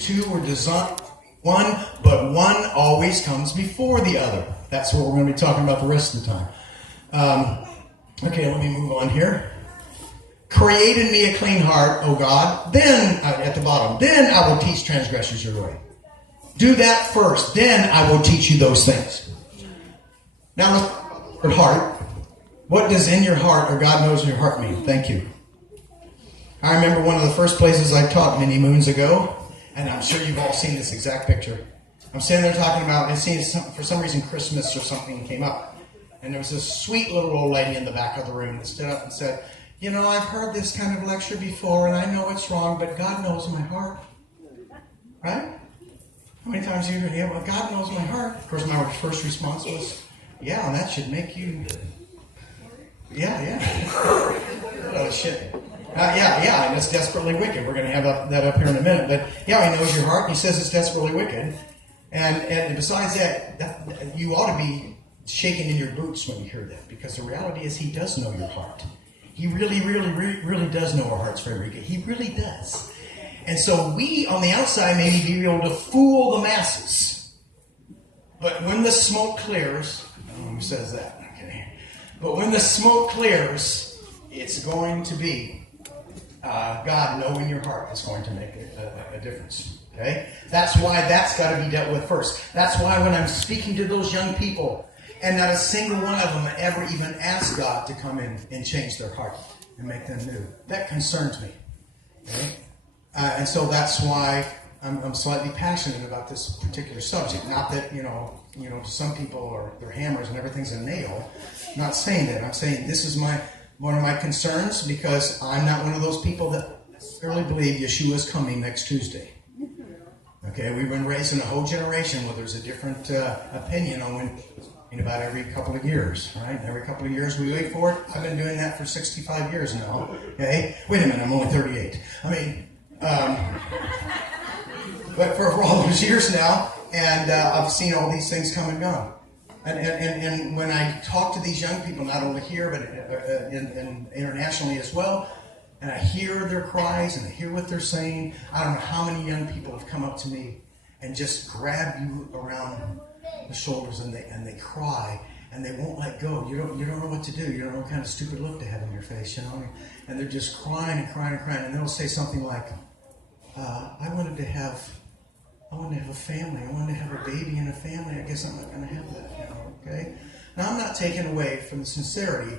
two were designed to be one, but one always comes before the other. That's what we're going to be talking about the rest of the time. Okay, let me move on here. Create in me a clean heart, O God. Then, at the bottom, then I will teach transgressors your way. Do that first. Then I will teach you those things. Now let's talk about the word heart. What does in your heart, or God knows in your heart, mean? Thank you. I remember one of the first places I taught many moons ago, and I'm sure you've all seen this exact picture. I'm sitting there talking about, and seeing for some reason Christmas or something came up. And there was this sweet little old lady in the back of the room that stood up and said, you know, I've heard this kind of lecture before, and I know it's wrong, but God knows my heart. Right? How many times have you heard, yeah, well, God knows my heart? Of course, my first response was, yeah, and that should make you, yeah. Oh, shit. Yeah, and it's desperately wicked. We're going to have that up here in a minute. But, yeah, he knows your heart. He says it's desperately wicked. And besides that, you ought to be shaking in your boots when you hear that, because the reality is he does know your heart. He really, really, really, really does know our hearts very good. He really does. And so we, on the outside, may be able to fool the masses. But when the smoke clears, I don't know who says that, okay? But when the smoke clears, it's going to be God knowing your heart is going to make a difference. Okay? That's why that's got to be dealt with first. That's why when I'm speaking to those young people, and not a single one of them ever even asked God to come in and change their heart and make them new. That concerns me. Okay? And so that's why I'm slightly passionate about this particular subject. Not that, you know, to some people they're hammers and everything's a nail. I'm not saying that. I'm saying this is one of my concerns, because I'm not one of those people that necessarily believe Yeshua is coming next Tuesday. Okay, we've been raised in a whole generation where there's a different opinion on when about every couple of years, right? Every couple of years we wait for it. I've been doing that for 65 years now. Okay? Wait a minute, I'm only 38. I mean, but for all those years now, and I've seen all these things come and go. And when I talk to these young people, not only here, but internationally as well, and I hear their cries and I hear what they're saying, I don't know how many young people have come up to me and just grab you around the shoulders and they cry and they won't let go. You don't know what to do. You don't know what kind of stupid look to have in your face, you know. And they're just crying and crying and crying, and they'll say something like, "I wanted to have a family. I wanted to have a baby and a family. I guess I'm not going to have that, you know." Okay. Now I'm not taking away from the sincerity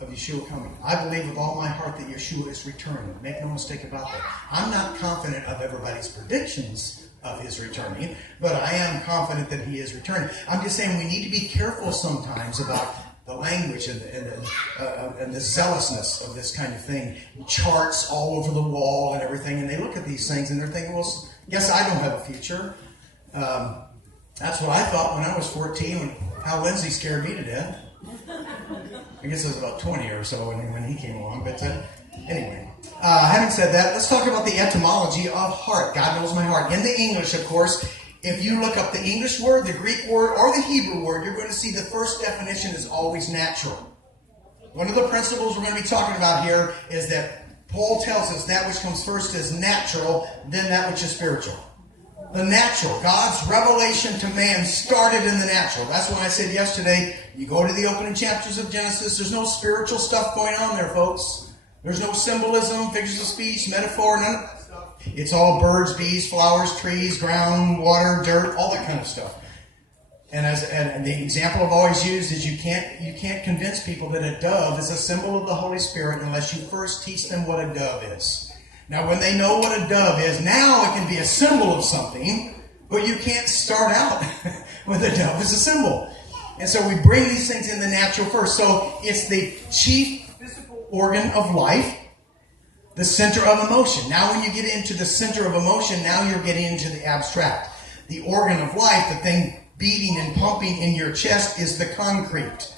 of Yeshua coming. I believe with all my heart that Yeshua is returning. Make no mistake about that. I'm not confident of everybody's predictions of his returning, but I am confident that he is returning. I'm just saying we need to be careful sometimes about the language and the zealousness of this kind of thing. Charts all over the wall and everything, and they look at these things and they're thinking, well, guess I don't have a future. That's what I thought when I was 14, when Hal Lindsey scared me to death. I guess it was about 20 or so when he came along, but anyway. Having said that, let's talk about the etymology of heart. God knows my heart. In the English, of course, if you look up the English word, the Greek word, or the Hebrew word, you're going to see the first definition is always natural. One of the principles we're going to be talking about here is that Paul tells us that which comes first is natural, then that which is spiritual. The natural, God's revelation to man started in the natural. That's why I said yesterday, you go to the opening chapters of Genesis, there's no spiritual stuff going on there, folks. There's no symbolism, figures of speech, metaphor, none of that stuff. It's all birds, bees, flowers, trees, ground, water, dirt, all that kind of stuff. And the example I've always used is you can't convince people that a dove is a symbol of the Holy Spirit unless you first teach them what a dove is. Now, when they know what a dove is, now it can be a symbol of something, but you can't start out with a dove as a symbol. And so we bring these things in the natural first. So it's the chief physical organ of life, the center of emotion. Now when you get into the center of emotion, now you're getting into the abstract. The organ of life, the thing beating and pumping in your chest, is the concrete.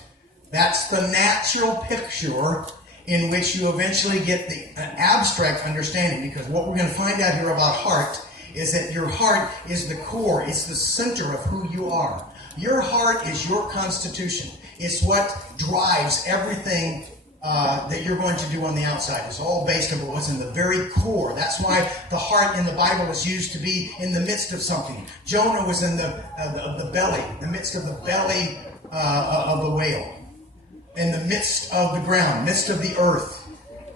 That's the natural picture in which you eventually get an abstract understanding. Because what we're going to find out here about heart is that your heart is the core. It's the center of who you are. Your heart is your constitution. It's what drives everything that you're going to do on the outside. It's all based on what's in the very core. That's why the heart in the Bible is used to be in the midst of something. Jonah was in the belly, the midst of the belly of the whale, in the midst of the ground, midst of the earth.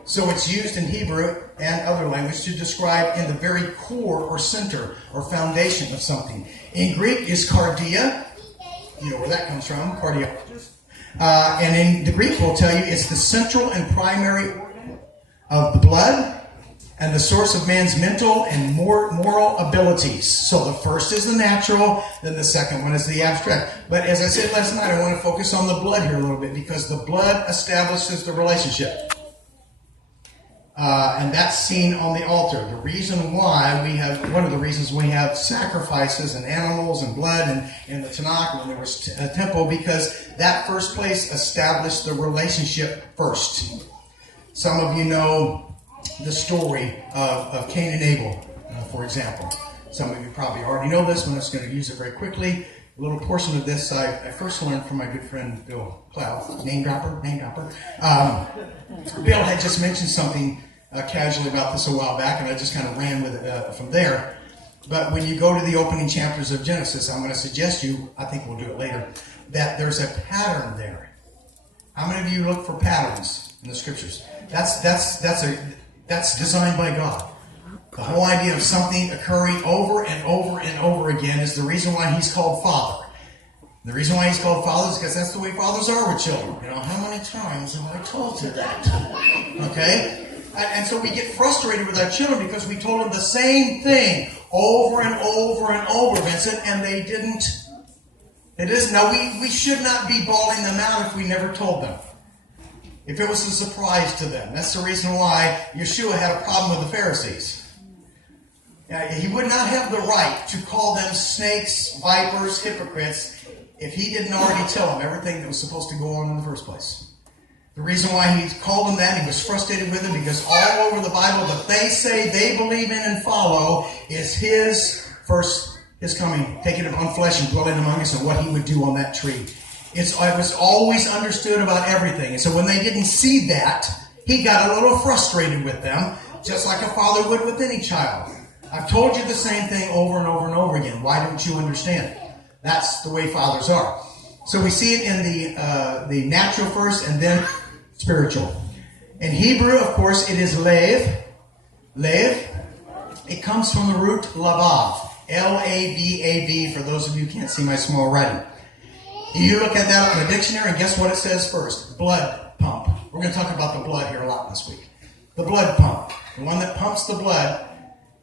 So it's used in Hebrew and other language to describe in the very core or center or foundation of something. In Greek is cardia. You know where that comes from, cardiologist. And in the Greek will tell you it's the central and primary organ of the blood and the source of man's mental and moral abilities. So the first is the natural, then the second one is the abstract. But as I said last night, I want to focus on the blood here a little bit because the blood establishes the relationship. And that's seen on the altar. The reason why one of the reasons we have sacrifices and animals and blood in the Tanakh when there was a temple, because that first place established the relationship first. Some of you know the story of Cain and Abel, for example. Some of you probably already know this, but I'm just going to use it very quickly. A little portion of this I first learned from my good friend Bill Cloud, name dropper. Bill had just mentioned something casually about this a while back, and I just kind of ran with it from there. But when you go to the opening chapters of Genesis, I'm going to suggest you, I think we'll do it later, that there's a pattern there. How many of you look for patterns in the scriptures? That's designed by God. The whole idea of something occurring over and over and over again is the reason why he's called Father. The reason why he's called Father is because that's the way fathers are with children. You know, how many times have I told you that? Okay? And so we get frustrated with our children because we told them the same thing over and over and over, Vincent, and they didn't. It is. Now, we should not be bawling them out if we never told them. If it was a surprise to them. That's the reason why Yeshua had a problem with the Pharisees. He would not have the right to call them snakes, vipers, hypocrites, if he didn't already tell them everything that was supposed to go on in the first place. The reason why he called them that, he was frustrated with them, because all over the Bible that they say they believe in and follow is his coming, taking upon flesh and dwelling among us, and what he would do on that tree. It was always understood about everything. And so when they didn't see that, he got a little frustrated with them, just like a father would with any child. I've told you the same thing over and over and over again. Why don't you understand it? That's the way fathers are. So we see it in the natural first and then spiritual. In Hebrew, of course, it is lev. Lev. It comes from the root lavav. L-A-V-A-V, for those of you who can't see my small writing. You look at that in the dictionary, and guess what it says first? Blood pump. We're going to talk about the blood here a lot this week. The blood pump. The one that pumps the blood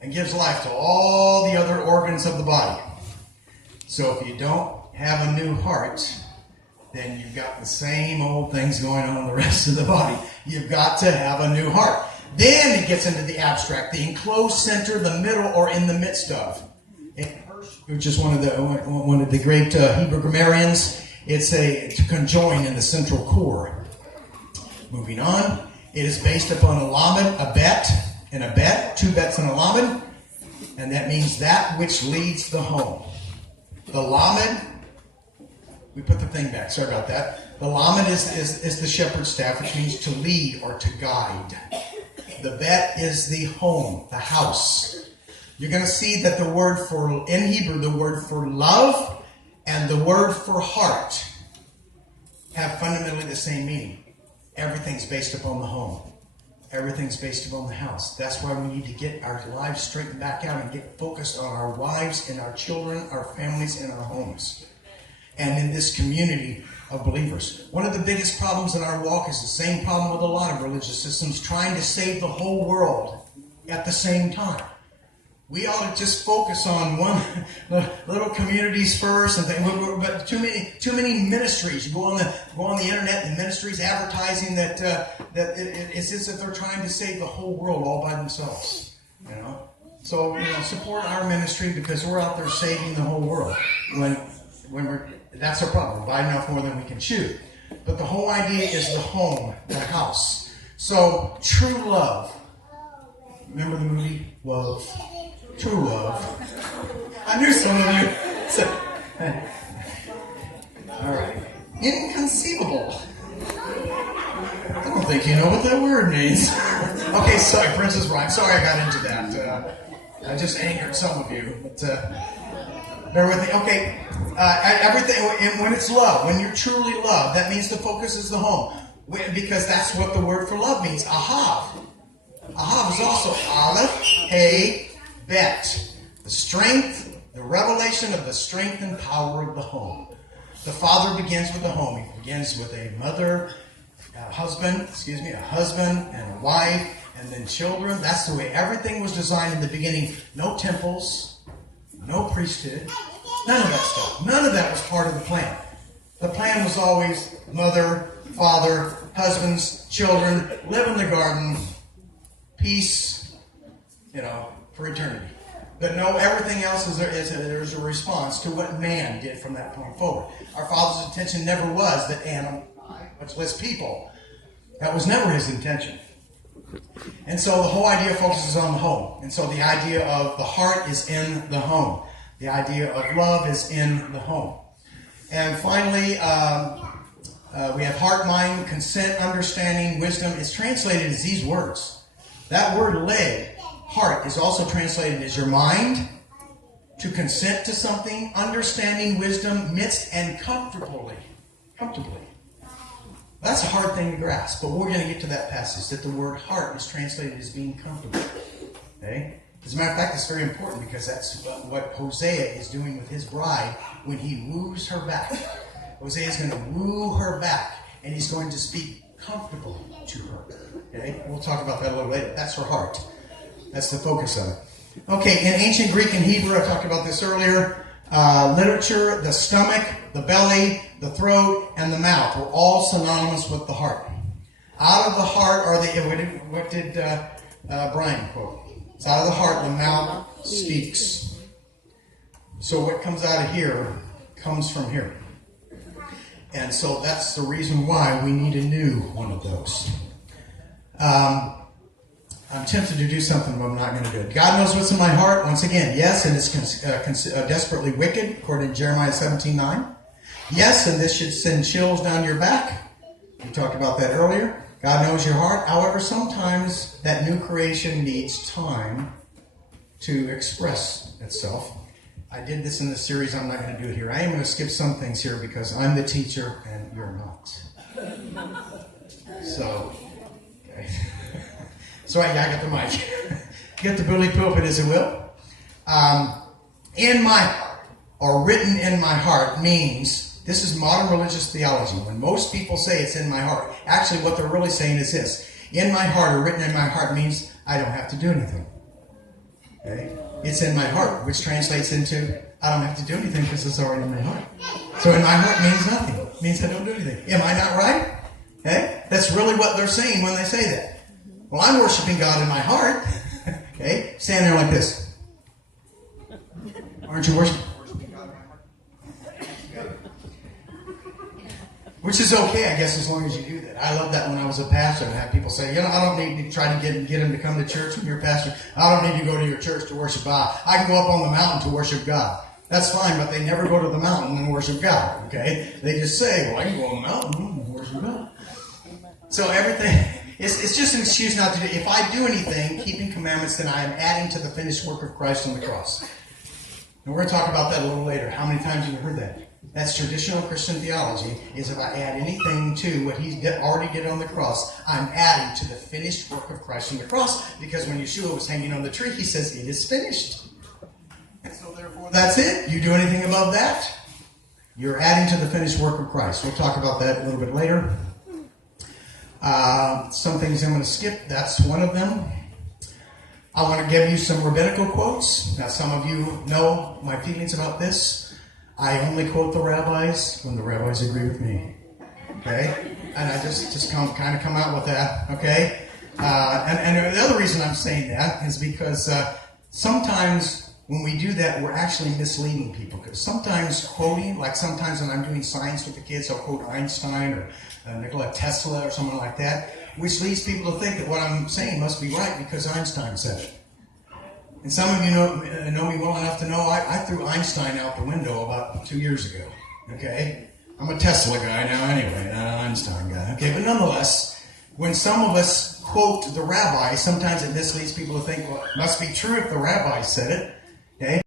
and gives life to all the other organs of the body. So if you don't have a new heart, then you've got the same old things going on in the rest of the body. You've got to have a new heart. Then it gets into the abstract, the enclosed center, the middle, or in the midst of. Which is one of the great Hebrew grammarians. It's to conjoin in the central core. Moving on, it is based upon a lamed, a bet, and a bet, two bets and a lamed, and that means that which leads the home. The lamed, we put the thing back, sorry about that. The lamed is the shepherd's staff, which means to lead or to guide. The bet is the home, the house. You're going to see that the word for, in Hebrew, the word for love and the word for heart have fundamentally the same meaning. Everything's based upon the home. Everything's based upon the house. That's why we need to get our lives straightened back out and get focused on our wives and our children, our families, and our homes. And in this community of believers. One of the biggest problems in our walk is the same problem with a lot of religious systems, trying to save the whole world at the same time. We ought to just focus on one little communities first, and but too many ministries. You go on the internet, and ministries advertising that it's as if they're trying to save the whole world all by themselves. You know, so support our ministry because we're out there saving the whole world. That's our problem. We're buying enough more than we can chew. But the whole idea is the home, the house. So true love. Remember the movie Love? True love. I knew some of you said, all right. Inconceivable. I don't think means. Okay, sorry, Princess Bride. Sorry I got into that. I just angered some of you. But bear with me. Okay, everything, when it's love, when you're truly loved, that means the focus is the home. Because that's what the word for love means. Ahav. Ahav is also Aleph, Hey, Bet. The strength, the revelation of the strength and power of the home. The father begins with the home. He begins with a mother, a husband and a wife, and then children. That's the way everything was designed in the beginning. No temples, no priesthood, none of that stuff. None of that was part of the plan. The plan was always mother, father, husbands, children, live in the garden, peace, for eternity. But no, everything else there's a response to what man did from that point forward. Our Father's intention never was that Adam, much less people. That was never his intention. And so the whole idea focuses on the home. And so the idea of the heart is in the home. The idea of love is in the home. And finally, we have heart, mind, consent, understanding, wisdom. It's translated as these words. That word leg, heart, is also translated as your mind, to consent to something, understanding, wisdom, midst, and comfortably. That's a hard thing to grasp, but we're going to get to that passage, that the word heart is translated as being comfortable. Okay? As a matter of fact, it's very important because that's what Hosea is doing with his bride when he woos her back. Hosea is going to woo her back, and he's going to speak comfortably to her. Okay? We'll talk about that a little later. That's her heart. That's the focus of it. Okay, in ancient Greek and Hebrew, I talked about this earlier, literature, the stomach, the belly, the throat, and the mouth were all synonymous with the heart. Out of the heart are the... What did Brian quote? It's out of the heart the mouth speaks. So what comes out of here comes from here. And so that's the reason why we need a new one of those. I'm tempted to do something, but I'm not going to do it. God knows what's in my heart. Once again, yes, and it's desperately wicked, according to Jeremiah 17:9. Yes, and this should send chills down your back. We talked about that earlier. God knows your heart. However, sometimes that new creation needs time to express itself. I did this in this series. I'm not going to do it here. I am going to skip some things here because I'm the teacher and you're not. So, okay. So I got the mic. Get the bully pulpit, as it will. In my heart, or written in my heart, means, this is modern religious theology. When most people say it's in my heart, actually what they're really saying is this. In my heart, or written in my heart, means I don't have to do anything. Okay? It's in my heart, which translates into I don't have to do anything because it's already in my heart. So in my heart means nothing. It means I don't do anything. Am I not right? Okay? That's really what they're saying when they say that. Well, I'm worshiping God in my heart. Okay? Stand there like this. Aren't you worshiping God in my heart? Which is okay, I guess, as long as you do that. I love that when I was a pastor and have people say, I don't need to try to get him to come to church when you're a pastor. I don't need to go to your church to worship God. I can go up on the mountain to worship God. That's fine, but they never go to the mountain and worship God. Okay? They just say, well, I can go on the mountain and worship God. So everything... It's just an excuse not to do. If I do anything, keeping commandments, then I am adding to the finished work of Christ on the cross. And we're going to talk about that a little later. How many times have you heard that? That's traditional Christian theology, is if I add anything to what he already did on the cross, I'm adding to the finished work of Christ on the cross. Because when Yeshua was hanging on the tree, he says, it is finished. And so therefore, that's it. You do anything above that, you're adding to the finished work of Christ. We'll talk about that a little bit later. Some things I'm going to skip. That's one of them. I want to give you some rabbinical quotes. Now, some of you know my feelings about this. I only quote the rabbis when the rabbis agree with me. Okay? And I just come out with that. Okay? And the other reason I'm saying that is because sometimes when we do that, we're actually misleading people. Because sometimes quoting, like sometimes when I'm doing science with the kids, I'll quote Einstein or Nikola Tesla or someone like that, which leads people to think that what I'm saying must be right because Einstein said it. And some of you know me well enough to know I threw Einstein out the window about 2 years ago. Okay? I'm a Tesla guy now anyway, not an Einstein guy. Okay, but nonetheless, when some of us quote the rabbi. Sometimes it misleads people to think, well, it must be true if the rabbi said it. Okay?